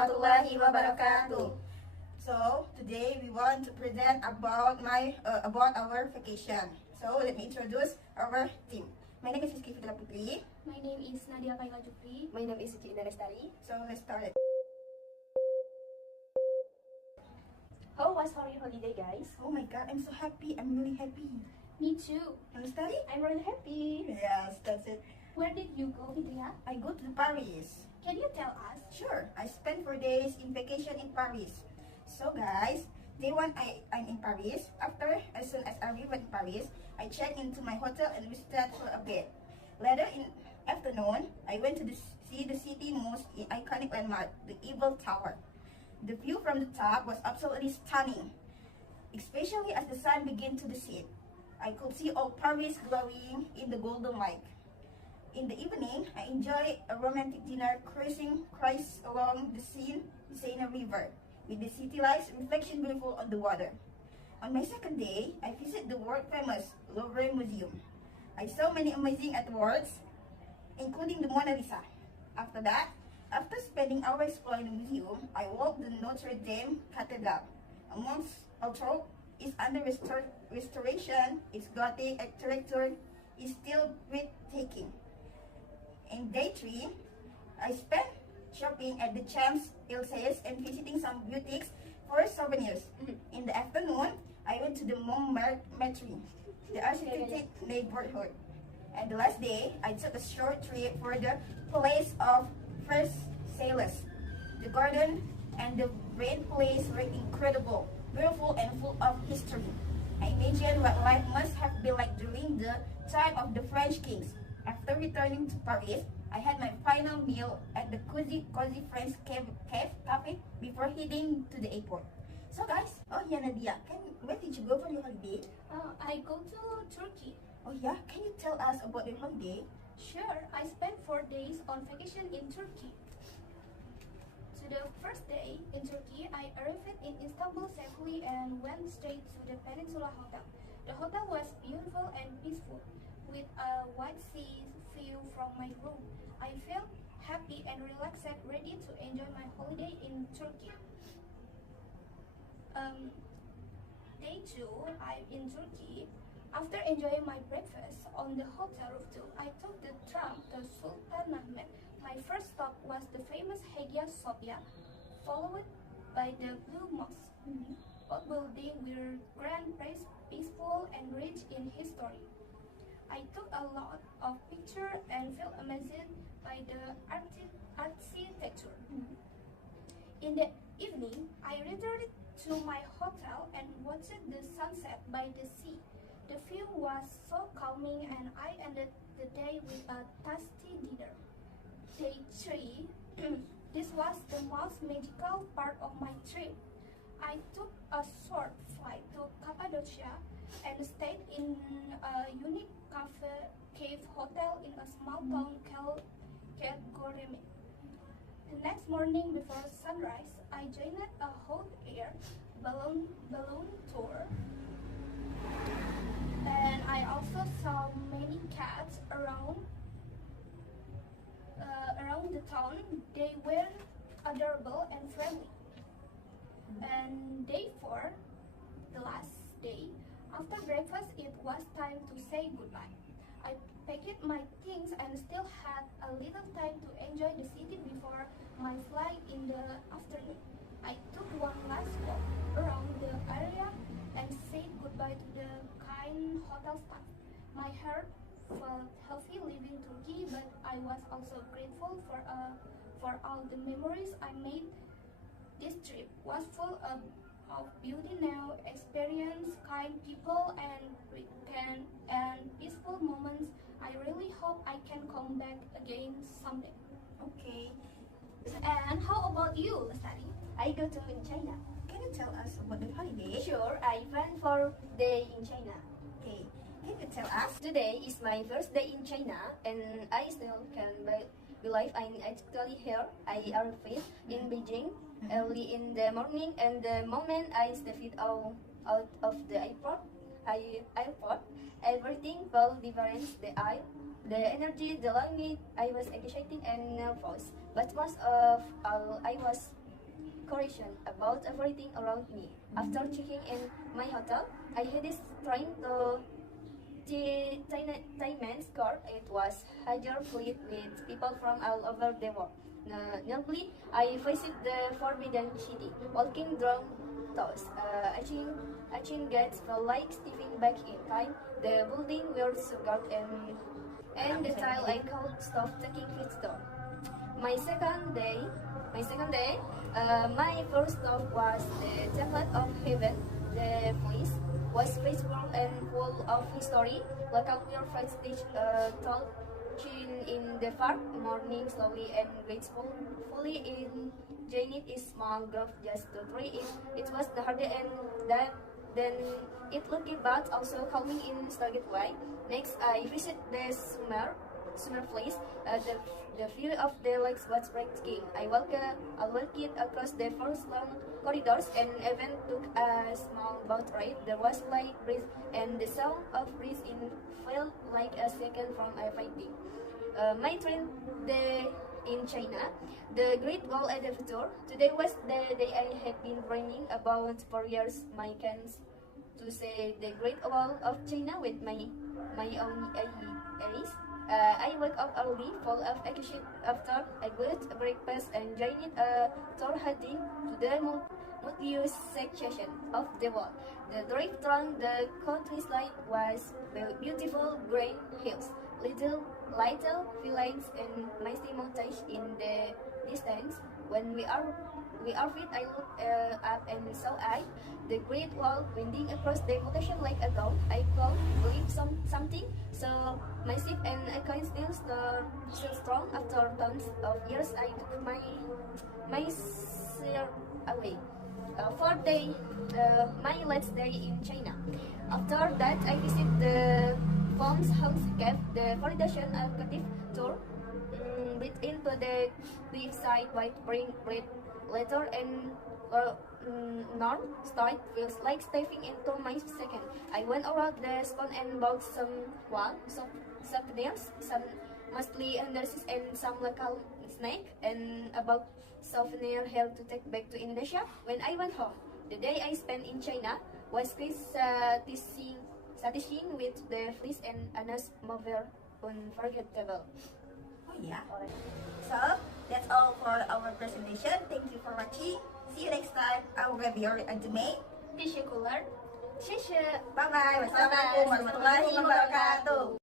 warahmatullahi wabarakatuh. So today we want to present about our vacation. So let me introduce our team. My name is Fitria. My name is Nadia. My name is lestari. So let's start it. How was your holiday, guys? Oh my God, I'm so happy. I'm really happy. Me too. And Lestari? I'm really happy. Yes, that's it. Where did you go, Fitria? I go to Paris. Can you tell us? Sure, I spent 4 days in vacation in Paris. So guys, day one I'm in Paris. As soon as I arrived in Paris, I checked into my hotel and we stayed for a bit. Later in afternoon, I went to see the city most iconic landmark, the Eiffel Tower. The view from the top was absolutely stunning, especially as the sun began to descend. I could see all Paris glowing in the golden light. In the evening, I enjoyed a romantic dinner cruising along the Seine River, with the city lights reflection beautiful on the water. On my second day, I visited the world-famous Louvre Museum. I saw many amazing artworks, including the Mona Lisa. After that, after spending hours exploring the museum, I walked the Notre Dame Cathedral. Although it's under restoration, its Gothic architecture is still breathtaking. In day 3, I spent shopping at the Champs-Élysées and visiting some boutiques for souvenirs. In the afternoon, I went to the Montmartre, the architected neighborhood. And the last day, I took a short trip for the Place of Versailles. The garden and the great place were incredible, beautiful, and full of history. I imagined what life must have been like during the time of the French kings. After returning to Paris, I had my final meal at the cozy French cafe before heading to the airport. So guys, oh yeah, Nadia, where did you go for your holiday? I go to Turkey. Oh yeah, can you tell us about your holiday? Sure, I spent 4 days on vacation in Turkey. To the first day in Turkey, I arrived in Istanbul safely and went straight to the Peninsula Hotel. The hotel was beautiful and peaceful, with a wide sea view from my room. I felt happy and relaxed, ready to enjoy my holiday in Turkey. Day 2, I'm in Turkey. After enjoying my breakfast on the hotel rooftop, I took the tram to Sultanahmet. My first stop was the famous Hagia Sophia, followed by the Blue Mosque. Both buildings were grand, peaceful, and rich in history. I took a lot of pictures and felt amazed by the architecture. In the evening, I returned to my hotel and watched the sunset by the sea. The view was so calming and I ended the day with a tasty dinner. Day 3, this was the most magical part of my trip. I took a short flight to Cappadocia and stayed in a unique cave hotel in a small town called Goreme. The next morning before sunrise, I joined a hot air balloon tour. And I also saw many cats around the town. They were adorable and friendly. And day 4, the last day, after breakfast, it was time to say goodbye. I packed my things and still had a little time to enjoy the city before my flight in the afternoon. I took one last walk around the area and said goodbye to the kind hotel staff. My heart felt heavy leaving Turkey, but I was also grateful for all the memories I made. This trip was full of beauty, now experience, kind people, and peaceful moments. I really hope I can come back again someday. Okay. And how about you, Lestari? I go to in China. Can you tell us about the holiday? Sure, I went for day in China. Okay. Can you tell us? Today is my first day in China, and I still can believe I'm actually here. I arrived in Beijing early in the morning, and the moment I stepped out of the airport, everything felt different. The energy, the language, I was excited and nervous. But most of all, I was decoration about everything around me. After checking in my hotel, I had this train to Taiman's court. It was hugely filled with people from all over the world. Notably, I visited the Forbidden City, walking through those ancient gates felt like stepping back in time. The building were so dark and the tile I could stop taking its door. My second day, my first stop was the Temple of Heaven. The place was peaceful and full of history. Local queer stage told in the park, morning slowly and gracefully in Janet is small grove just to three. It was the harder and that then it looked but also calming in Stargate way. Next I visit the summer place. The view of the lakes was breathtaking. I walked across the first long corridors and even took a small boat ride. There was light breeze and the sound of breeze felt like a second from a fighting. My train day in China, the Great Wall Adventure. Today was the day I had been dreaming about for years. My chance to see the Great Wall of China with my own eyes. I woke up early, full of excitation after a good breakfast and joined a tour heading to the multi-use section of the wall. The drive along the countryside was beautiful green hills, little villages and misty mountains in the distance. When we are fit, I looked up and saw the great wall winding across the mountain like a dawn. I could believe something so massive and I can still strong after tons of years. I took my share away. My last day in China. After that, I visit the Fong's House Cave, the foundation archive tour. Breathe into the deep side white breathe later and north start feels like stepping into my second. I went around the stone and bought some souvenirs, some mostly unders and some local snack and about souvenir here to take back to Indonesia when I went home. The day I spent in China was quite satisfying with the fleece and Anna's mother unforgettable. Oh yeah. So that's all for our presentation. Thank you for watching. See you next time. Our reviewer and May. Teşekkürler. Shasha. Bye bye. Wassalamualaikum warahmatullahi wabarakatuh.